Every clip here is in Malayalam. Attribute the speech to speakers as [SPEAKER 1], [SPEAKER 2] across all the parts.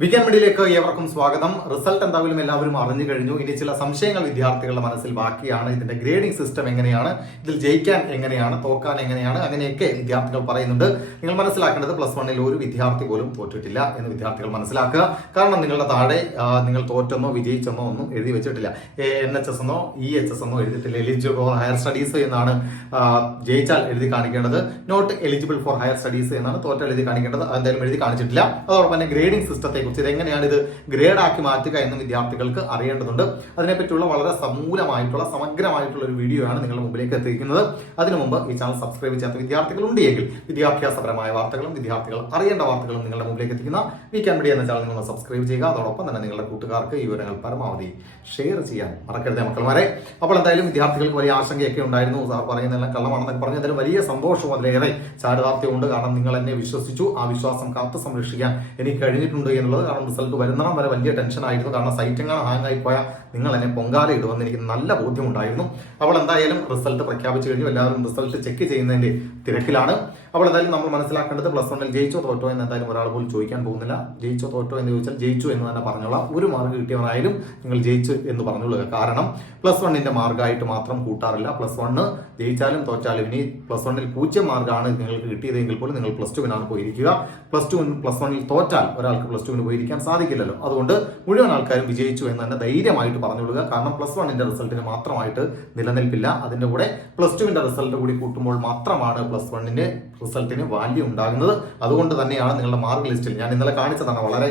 [SPEAKER 1] വീക്കെൻഡ് മീഡിയയിലേക്ക് ഏവർക്കും സ്വാഗതം. റിസൾട്ട് എന്തായാലും എല്ലാവരും അറിഞ്ഞു കഴിഞ്ഞു. ഇനി ചില സംശയങ്ങൾ വിദ്യാർത്ഥികളുടെ മനസ്സിൽ ബാക്കിയാണ്. ഇതിന്റെ ഗ്രേഡിംഗ് സിസ്റ്റം എങ്ങനെയാണ്? ഇതിൽ ജയിക്കാൻ എങ്ങനെയാണ്? തോക്കാൻ എങ്ങനെയാണ്? അങ്ങനെയൊക്കെ വിദ്യാർത്ഥികൾ പറയുന്നുണ്ട്. നിങ്ങൾ മനസ്സിലാക്കേണ്ടത് പ്ലസ് വണ്ണിൽ ഒരു വിദ്യാർത്ഥി പോലും തോറ്റിട്ടില്ല എന്ന് വിദ്യാർത്ഥികൾ മനസ്സിലാക്കുക. കാരണം നിങ്ങളുടെ താഴെ നിങ്ങൾ തോറ്റെന്നോ വിജയിച്ചെന്നോ ഒന്നും എഴുതി വെച്ചിട്ടില്ല. എൻ എച്ച് എസ് എന്നോ ഇ എച്ച് എസ് എന്നോ എഴുതിയിട്ടില്ല. എലിജിബിൾ ഫോർ ഹയർ സ്റ്റഡീസ് എന്നാണ് ജയിച്ചാൽ എഴുതി കാണിക്കേണ്ടത്. Not eligible for higher studies എന്നാണ് തോറ്റാൽ എഴുതി കാണിക്കേണ്ടത്. അതെന്തായാലും എഴുതി കാണിച്ചിട്ടില്ല. അതോടൊപ്പം തന്നെ ഗ്രേഡിംഗ് സിസ്റ്റത്തെ കുറിച്ച് ഇതെങ്ങനെയാണ് ഇത് ഗ്രേഡ് ആക്കി മാറ്റുക എന്ന് വിദ്യാർത്ഥികൾക്ക് അറിയേണ്ടതുണ്ട്. അതിനെപ്പറ്റിയുള്ള വളരെ സമൂലമായിട്ടുള്ള സമഗ്രമായിട്ടുള്ള ഒരു വീഡിയോ ആണ് നിങ്ങളുടെ മുമ്പിലേക്ക് എത്തിക്കുന്നത് അതിനു മുമ്പ് ഈ ചാനൽ സബ്സ്ക്രൈബ് ചെയ്യാത്ത വിദ്യാർത്ഥികൾ ഉണ്ടെങ്കിൽ വിദ്യാഭ്യാസപരമായ വാർത്തകളും വിദ്യാർത്ഥികൾ അറിയേണ്ട വാർത്തകളും നിങ്ങളുടെ മുമ്പിലേക്ക് എത്തിക്കുന്ന വീക്കാൻ മീഡിയ എന്ന ചാനൽ നിങ്ങൾ സബ്സ്ക്രൈബ് ചെയ്യുക. അതോടൊപ്പം തന്നെ നിങ്ങളുടെ കൂട്ടുകാർക്ക് ഈ വിവരങ്ങൾ പരമാവധി ഷെയർ ചെയ്യാൻ മറക്കരുത് മക്കളമാരെ അപ്പോൾ എന്തായാലും വിദ്യാർത്ഥികൾക്ക് വലിയ ആശങ്കയൊക്കെ ഉണ്ടായിരുന്നു. സാർ പറയുന്നതെല്ലാം കള്ളമാണെന്നൊക്കെ പറഞ്ഞു. എന്തായാലും വലിയ സന്തോഷവും അതിലേറെ ചാരിതാർത്ഥ്യമുണ്ട് കാരണം നിങ്ങൾ എന്നെ വിശ്വസിച്ചു. ആ വിശ്വാസം കാത്തു സംരക്ഷിക്കാൻ എനിക്ക് കഴിഞ്ഞിട്ടുണ്ട് എന്നുള്ളത് കാരണം റിസൾട്ട് വരുന്നിടം വരെ വലിയ ടെൻഷൻ ആയിരുന്നു. കാരണം സൈറ്റ് എങ്ങനെ ഹാങ് ആയി പോയാൽ നിങ്ങൾ എന്നെ പൊങ്കാല ഇടുമെന്ന് എനിക്ക് നല്ല ബോധ്യമുണ്ടായിരുന്നു. അവൾ എന്തായാലും റിസൾട്ട് പ്രഖ്യാപിച്ചു കഴിഞ്ഞു. എല്ലാവരും റിസൾട്ട് ചെക്ക് ചെയ്യുന്നതിന്റെ തിരക്കിലാണ്. അവൾ എന്തായാലും നമ്മൾ മനസ്സിലാക്കേണ്ടത് പ്ലസ് വണ്ണിൽ ജയിച്ചോ തോറ്റോ എന്ന് എന്തായാലും ഒരാൾ പോലും ചോദിക്കാൻ പോകുന്നില്ല. ജയിച്ചോ തോറ്റോ എന്ന് ചോദിച്ചാൽ ജയിച്ചു എന്ന് തന്നെ പറഞ്ഞോളാം. ഒരു മാർക്ക് കിട്ടിയവരായാലും നിങ്ങൾ ജയിച്ചു എന്ന് പറഞ്ഞോളുക കാരണം പ്ലസ് വണ്ണിന്റെ മാർഗമായിട്ട് മാത്രം കൂട്ടാറില്ല. പ്ലസ് വണ്ണ് ജയിച്ചാലും തോറ്റാലും ഇനി പ്ലസ് വണ്ണിൽ പൂജ്യം മാർഗമാണ് നിങ്ങൾക്ക് കിട്ടിയതെങ്കിൽ പോലും നിങ്ങൾ പ്ലസ് ടുവിനാണ് പോയിരിക്കുക. പ്ലസ് ടു പ്ലസ് വണ്ണിൽ തോറ്റാൽ ഒരാൾക്ക് പ്ലസ് ടുവിന് പോയിരിക്കാൻ സാധിക്കില്ലല്ലോ. അതുകൊണ്ട് മുഴുവൻ ആൾക്കാരും വിജയിച്ചു എന്ന് തന്നെ ധൈര്യമായിട്ട് പറഞ്ഞുകൊടുക്കുക കാരണം പ്ലസ് വണ്ണിന്റെ റിസൾട്ടിന് മാത്രമായിട്ട് നിലനിൽപ്പില്ല. അതിന്റെ കൂടെ പ്ലസ് ടുവിന്റെ റിസൾട്ട് കൂടി കൂട്ടുമ്പോൾ മാത്രമാണ് പ്ലസ് വണ്ണിന്റെ റിസൾട്ടിന് വാല്യൂ ഉണ്ടാകുന്നത്. അതുകൊണ്ട് തന്നെയാണ് നിങ്ങളുടെ മാർക്ക് ലിസ്റ്റിൽ ഞാൻ ഇന്നലെ കാണിച്ചതാണ് വളരെ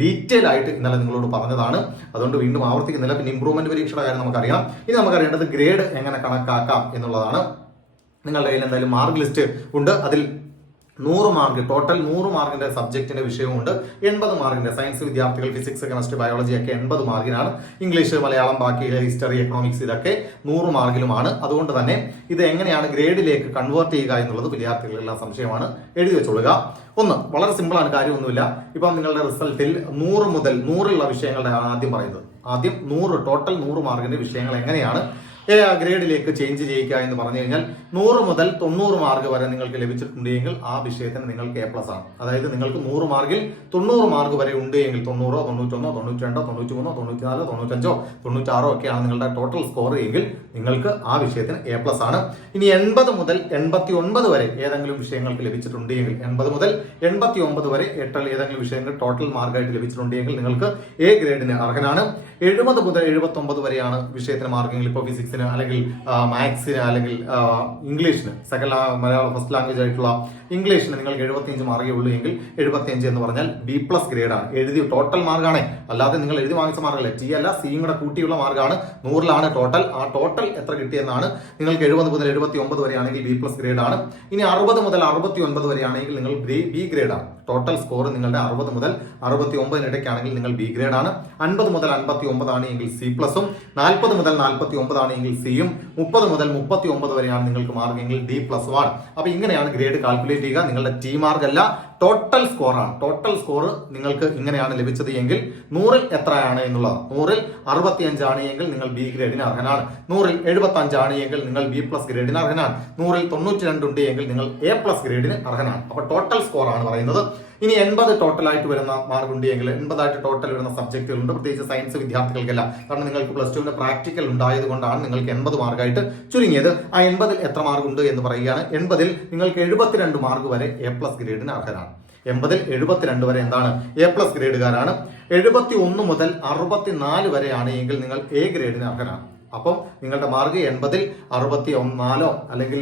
[SPEAKER 1] ഡീറ്റെയിൽ ആയിട്ട് ഇന്നലെ നിങ്ങളോട് പറഞ്ഞതാണ്. അതുകൊണ്ട് വീണ്ടും ആവർത്തിക്കുന്നില്ല. പിന്നെ ഇമ്പ്രൂവ്മെന്റ് പരീക്ഷയുടെ കാര്യം നമുക്കറിയാം. ഇനി നമുക്കറിയേണ്ടത് ഗ്രേഡ് എങ്ങനെ കണക്കാക്കാം എന്നുള്ളതാണ്. നിങ്ങളുടെ കയ്യിൽ എന്തായാലും മാർക്ക് ലിസ്റ്റ് ഉണ്ട്. അതിൽ നൂറ് മാർക്ക് ടോട്ടൽ നൂറ് മാർക്കിന്റെ സബ്ജക്റ്റിന്റെ വിഷയമുണ്ട് എൺപത് മാർക്കിന്റെ സയൻസ് വിദ്യാർത്ഥികൾ ഫിസിക്സ് കെമിസ്ട്രി ബയോളജി ഒക്കെ എൺപത് മാർക്കിനാണ് ഇംഗ്ലീഷ് മലയാളം ബാക്കി ഹിസ്റ്ററി എക്കണോമിക്സ് ഇതൊക്കെ നൂറ് മാർക്കിലുമാണ് അതുകൊണ്ട് തന്നെ ഇത് എങ്ങനെയാണ് ഗ്രേഡിലേക്ക് കൺവേർട്ട് ചെയ്യുക എന്നുള്ളത് വിദ്യാർത്ഥികളെല്ലാം സംശയമാണ്. എഴുതി വെച്ചോളുക. ഒന്ന് വളരെ സിമ്പിൾ ആണ് കാര്യമൊന്നുമില്ല. ഇപ്പം നിങ്ങളുടെ റിസൾട്ടിൽ നൂറ് മുതൽ നൂറുള്ള വിഷയങ്ങളുടെ ആദ്യം പറയുന്നത്. ആദ്യം നൂറ് ടോട്ടൽ നൂറ് മാർക്കിന്റെ വിഷയങ്ങൾ എങ്ങനെയാണ് ഏ, ഗ്രേഡിലേക്ക് ചേഞ്ച് ചെയ്യുക എന്ന് പറഞ്ഞു കഴിഞ്ഞാൽ നൂറ് മുതൽ തൊണ്ണൂറ് മാർക്ക് വരെ നിങ്ങൾക്ക് ലഭിച്ചിട്ടുണ്ടെങ്കിൽ ആ വിഷയത്തിന് നിങ്ങൾക്ക് എ പ്ലസ് ആണ്. അതായത് നിങ്ങൾക്ക് നൂറ് മാർക്കിൽ തൊണ്ണൂറ് മാർക്ക് വരെ ഉണ്ട് എങ്കിൽ തൊണ്ണൂറോ തൊണ്ണൂറ്റൊന്നോ തൊണ്ണൂറ്റി രണ്ടോ തൊണ്ണൂറ്റി മൂന്നോ തൊണ്ണൂറ്റി നാലോ തൊണ്ണൂറ്റഞ്ചോ തൊണ്ണൂറ്റാറോ ഒക്കെയാണ് നിങ്ങളുടെ ടോട്ടൽ സ്കോർ എങ്കിൽ നിങ്ങൾക്ക് ആ വിഷയത്തിന് എ പ്ലസ് ആണ്. ഇനി എൺപത് മുതൽ എൺപത്തി ഒൻപത് വരെ ഏതെങ്കിലും വിഷയങ്ങൾക്ക് ലഭിച്ചിട്ടുണ്ടെങ്കിൽ എൺപത് മുതൽ എൺപത്തി ഒമ്പത് വരെ എട്ടൽ ഏതെങ്കിലും വിഷയങ്ങൾ ടോട്ടൽ മാർക്കായിട്ട് ലഭിച്ചിട്ടുണ്ടെങ്കിൽ നിങ്ങൾക്ക് എ ഗ്രേഡിന് അർഹനാണ്. എഴുപത് മുതൽ എഴുപത്തി ഒമ്പത് വരെയാണ് വിഷയത്തിന് മാർക്കെങ്കിൽ ഇപ്പോൾ ഫിസിക്സിന് അല്ലെങ്കിൽ മാത്സിന് അല്ലെങ്കിൽ ഇംഗ്ലീഷിന് സെക്കൻഡ് മലയാളം ഫസ്റ്റ് ലാംഗ്വേജ് ആയിട്ടുള്ള ഇംഗ്ലീഷിന് നിങ്ങൾക്ക് എഴുപത്തിയഞ്ച് മാർക്കേ ഉള്ളൂ എങ്കിൽ എഴുപത്തിയഞ്ച് എന്ന് പറഞ്ഞാൽ ബി പ്ലസ് ഗ്രേഡാണ് എഴുതി ടോട്ടൽ മാർക്കാണ് അല്ലാതെ നിങ്ങൾ എഴുതി വാങ്ങിച്ച മാർക്കല്ല ടി അല്ല സിയും കൂടെ കൂട്ടിയുള്ള മാർക്കാണ് നൂറിലാണ് ടോട്ടൽ ആ ടോട്ടൽ എത്ര കിട്ടിയെന്നാണ് നിങ്ങൾക്ക് എഴുപത് മുതൽ എഴുപത്തി ഒമ്പത് വരെയാണെങ്കിൽ ബി പ്ലസ് ഗ്രേഡ് ആണ്. ഇനി അറുപത് മുതൽ അറുപത്തി ഒൻപത് വരെയാണെങ്കിൽ നിങ്ങൾ ബി ഗ്രേഡ് ആണ്. ടോട്ടൽ സ്കോർ നിങ്ങളുടെ അറുപത് മുതൽ അറുപത്തി ഒമ്പതിനിടയ്ക്കാണെങ്കിൽ നിങ്ങൾ ബി ഗ്രേഡ് ആണ്. അൻപത് മുതൽ അൻപത്തി ഒമ്പതാണ് എങ്കിൽ സി പ്ലസും നാൽപ്പത് മുതൽ നാൽപ്പത്തി ഒമ്പതാണ് എങ്കിൽ സിയും മുപ്പത് മുതൽ മുപ്പത്തി ഒമ്പത് വരെയാണ് നിങ്ങൾക്ക് മാർക്ക് എങ്കിൽ ഡി പ്ലസ് വൺ അപ്പൊ ഇങ്ങനെയാണ് ഗ്രേഡ് കാൽക്കുലേറ്റ് ചെയ്യുക. നിങ്ങളുടെ ടി അല്ല ടോട്ടൽ സ്കോറാണ് ടോട്ടൽ സ്കോർ നിങ്ങൾക്ക് ഇങ്ങനെയാണ് ലഭിച്ചത് എങ്കിൽ നൂറിൽ എത്രയാണ് എന്നുള്ളത് നൂറിൽ അറുപത്തി അഞ്ചാണ് എങ്കിൽ നിങ്ങൾ ബി ഗ്രേഡിന് അർഹനാണ്. നൂറിൽ എഴുപത്തി അഞ്ചാണ് എങ്കിൽ നിങ്ങൾ ബി പ്ലസ് ഗ്രേഡിന് അർഹനാണ്. നൂറിൽ തൊണ്ണൂറ്റി രണ്ട് ഉണ്ട് എങ്കിൽ നിങ്ങൾ എ പ്ലസ് ഗ്രേഡിന് അർഹനാണ്. അപ്പൊ ടോട്ടൽ സ്കോർ ആണ് പറയുന്നത്. ഇനി എൺപത് ടോട്ടലായിട്ട് വരുന്ന മാർക്ക് ഉണ്ട് എൺപതായിട്ട് ടോട്ടൽ വരുന്ന സബ്ജക്റ്റുകളുണ്ട് പ്രത്യേകിച്ച് സയൻസ് വിദ്യാർത്ഥികൾക്കല്ല. കാരണം നിങ്ങൾക്ക് പ്ലസ് ടുവിന്റെ പ്രാക്ടിക്കൽ ഉണ്ടായത് കൊണ്ടാണ് നിങ്ങൾക്ക് എൺപത് മാർക്കായിട്ട് ചുരുങ്ങിയത്. ആ എൺപതിൽ എത്ര മാർക്ക് ഉണ്ട് എന്ന് പറയുകയാണ്. എൺപതിൽ നിങ്ങൾക്ക് എഴുപത്തിരണ്ട് മാർക്ക് വരെ എ പ്ലസ് ഗ്രേഡിന് അർഹരാണ്. എൺപതിൽ എഴുപത്തിരണ്ട് വരെ എന്താണ്? എ പ്ലസ് ഗ്രേഡുകാരാണ് എഴുപത്തി ഒന്ന് മുതൽ അറുപത്തിനാല് വരെയാണ് എങ്കിൽ നിങ്ങൾ എ ഗ്രേഡിന് അർഹരാണ്. അപ്പം നിങ്ങളുടെ മാർഗ് എൺപതിൽ അറുപത്തി ഒന്നാലോ അല്ലെങ്കിൽ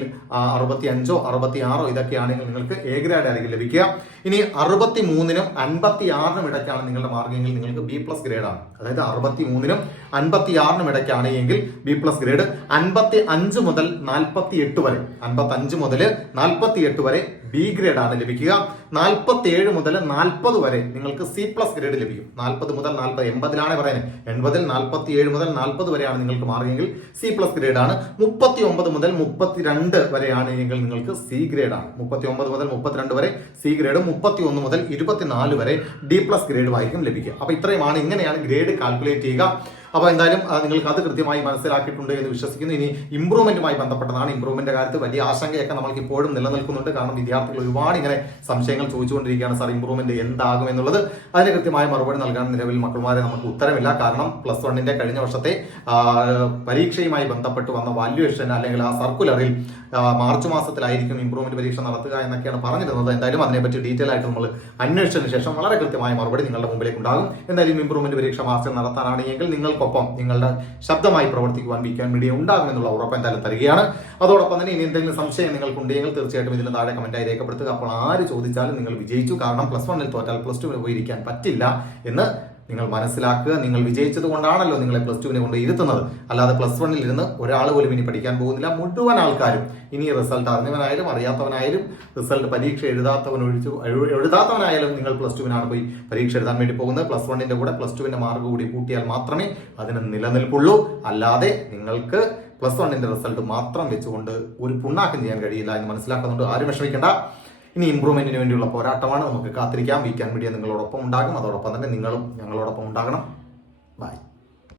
[SPEAKER 1] അറുപത്തി അഞ്ചോ അറുപത്തി ആറോ ഇതൊക്കെയാണെങ്കിൽ നിങ്ങൾക്ക് എ ഗ്രേഡ് ആയിരിക്കും ലഭിക്കുക. ഇനി അറുപത്തി മൂന്നിനും അൻപത്തി ആറിനും ഇടയ്ക്കാണ് നിങ്ങളുടെ മാർഗെങ്കിൽ നിങ്ങൾക്ക് ബി പ്ലസ് ഗ്രേഡാണ് അതായത് അറുപത്തി മൂന്നിനും അൻപത്തി ആറിനും ഇടയ്ക്കാണ് എങ്കിൽ ബി പ്ലസ് ഗ്രേഡ് അൻപത്തി അഞ്ച് മുതൽ നാൽപ്പത്തി എട്ട് വരെ അൻപത്തി അഞ്ച് മുതൽ നാൽപ്പത്തി എട്ട് വരെ ബി ഗ്രേഡ് ആണ് ലഭിക്കുക. നാൽപ്പത്തി ഏഴ് മുതൽ നാൽപ്പത് വരെ നിങ്ങൾക്ക് സി പ്ലസ് ഗ്രേഡ് ലഭിക്കും. നാൽപ്പത് മുതൽ നാൽപ്പത് എൺപതിലാണ് പറയുന്നത്. എൺപതിൽ നാൽപ്പത്തി ഏഴ് മുതൽ നാൽപ്പത് വരെയാണ് നിങ്ങൾക്ക് മാറിയെങ്കിൽ സി പ്ലസ് ഗ്രേഡ് ആണ്. മുപ്പത്തി ഒമ്പത് മുതൽ മുപ്പത്തിരണ്ട് വരെയാണ് എങ്കിൽ നിങ്ങൾക്ക് സി ഗ്രേഡ് ആണ്. മുപ്പത്തി ഒമ്പത് മുതൽ മുപ്പത്തിരണ്ട് വരെ സി ഗ്രേഡ് മുപ്പത്തി ഒന്ന് മുതൽ ഇരുപത്തിനാല് വരെ ഡി പ്ലസ് ഗ്രേഡ് ആയിരിക്കും ലഭിക്കുക. അപ്പൊ ഇത്രയുമാണ്. ഇങ്ങനെയാണ് ഗ്രേഡ് കാൽക്കുലേറ്റ് ചെയ്യുക. അപ്പോൾ എന്തായാലും നിങ്ങൾക്ക് അത് കൃത്യമായി മനസ്സിലാക്കിയിട്ടുണ്ട് എന്ന് വിശ്വസിക്കുന്നു. ഇനി ഇംപ്രൂവ്മെന്റുമായി ബന്ധപ്പെട്ടതാണ് ഇംപ്രൂവ്മെന്റ് കാര്യത്തിൽ വലിയ ആശങ്കയൊക്കെ നമ്മൾക്ക് ഇപ്പോഴും നിലനിൽക്കുന്നുണ്ട്. കാരണം വിദ്യാർത്ഥികൾ ഒരുപാട് ഇങ്ങനെ സംശയങ്ങൾ ചോദിച്ചുകൊണ്ടിരിക്കുകയാണ് സാർ ഇംപ്രൂവ്മെന്റ് എന്താകും എന്നുള്ളത്? അതിന് കൃത്യമായ മറുപടി നൽകാൻ നിലവിൽ മക്കളുമാരെ നമുക്ക് ഉത്തരമില്ല. കാരണം പ്ലസ് വണ്ണിന്റെ കഴിഞ്ഞ വർഷത്തെ പരീക്ഷയുമായി ബന്ധപ്പെട്ട് വന്ന വാല്യുവേഷൻ അല്ലെങ്കിൽ ആ സർക്കുലറിൽ മാർച്ച് മാസത്തിലായിരിക്കും ഇംപ്രൂവ്മെന്റ് പരീക്ഷ നടത്തുക എന്നൊക്കെയാണ് പറഞ്ഞിരുന്നത്. എന്തായാലും അതിനെപ്പറ്റി ഡീറ്റെയിൽ ആയിട്ട് നമ്മൾ അന്വേഷിച്ചതിന് ശേഷം വളരെ കൃത്യമായ മറുപടി നിങ്ങളുടെ മുമ്പിലേക്ക് ഉണ്ടാകും. എന്തായാലും ഇംപ്രൂവ്മെന്റ് പരീക്ഷ മാർച്ചിൽ നടത്താനാണ് എങ്കിൽ നിങ്ങൾക്കൊപ്പം നിങ്ങളുടെ ശബ്ദമായി പ്രവർത്തിക്കുവാൻ വിക്കാൻ മീഡിയ ഉണ്ടാകും എന്നുള്ള ഉറപ്പ് എന്തായാലും തരികയാണ്. അതോടൊപ്പം തന്നെ ഇനി എന്തെങ്കിലും സംശയം നിങ്ങൾക്കുണ്ടെങ്കിൽ തീർച്ചയായിട്ടും ഇതിന് താഴെ കമന്റായി രേഖപ്പെടുത്തുക. അപ്പോൾ ആര് ചോദിച്ചാലും നിങ്ങൾ വിജയിച്ചു. കാരണം പ്ലസ് വണ്ണിൽ തോറ്റാൽ പ്ലസ് ടുവിന് പോയിരിക്കാൻ പറ്റില്ല എന്ന് നിങ്ങൾ മനസ്സിലാക്കുക. നിങ്ങൾ വിജയിച്ചത് കൊണ്ടാണല്ലോ നിങ്ങളെ പ്ലസ് ടുവിനെ കൊണ്ട് ഇരുത്തുന്നത്. അല്ലാതെ പ്ലസ് വണ്ണിൽ ഇരുന്ന് ഒരാൾ പോലും ഇനി പഠിക്കാൻ പോകുന്നില്ല. മുഴുവൻ ആൾക്കാരും ഇനി റിസൾട്ട് അറിഞ്ഞവനായാലും അറിയാത്തവനായാലും റിസൾട്ട് പരീക്ഷ എഴുതാത്തവൻ ഒഴിച്ചു എഴുതാത്തവനായാലും നിങ്ങൾ പ്ലസ് ടുവിനാണ് പോയി പരീക്ഷ എഴുതാൻ വേണ്ടി പോകുന്നത്. പ്ലസ് വണ്ണിന്റെ കൂടെ പ്ലസ് ടുവിന്റെ മാർക്ക് കൂടി കൂട്ടിയാൽ മാത്രമേ അതിന് നിലനിൽപ്പുള്ളൂ. അല്ലാതെ നിങ്ങൾക്ക് പ്ലസ് വണ്ണിന്റെ റിസൾട്ട് മാത്രം വെച്ചുകൊണ്ട് ഒരു പുണ്ണാക്കം ചെയ്യാൻ കഴിയില്ല എന്ന് മനസ്സിലാക്കുന്നുണ്ട് ആരും വിഷമിക്കേണ്ട. ഇനി ഇമ്പ്രൂവ്മെന്റിന് വേണ്ടിയുള്ള പോരാട്ടമാണ്. നമുക്ക് കാത്തിരിക്കാം. വീക്കാൻ മീഡിയ നിങ്ങളോടൊപ്പം ഉണ്ടാകും. അതോടൊപ്പം തന്നെ നിങ്ങളും ഞങ്ങളോടൊപ്പം ഉണ്ടാകണം. ബൈ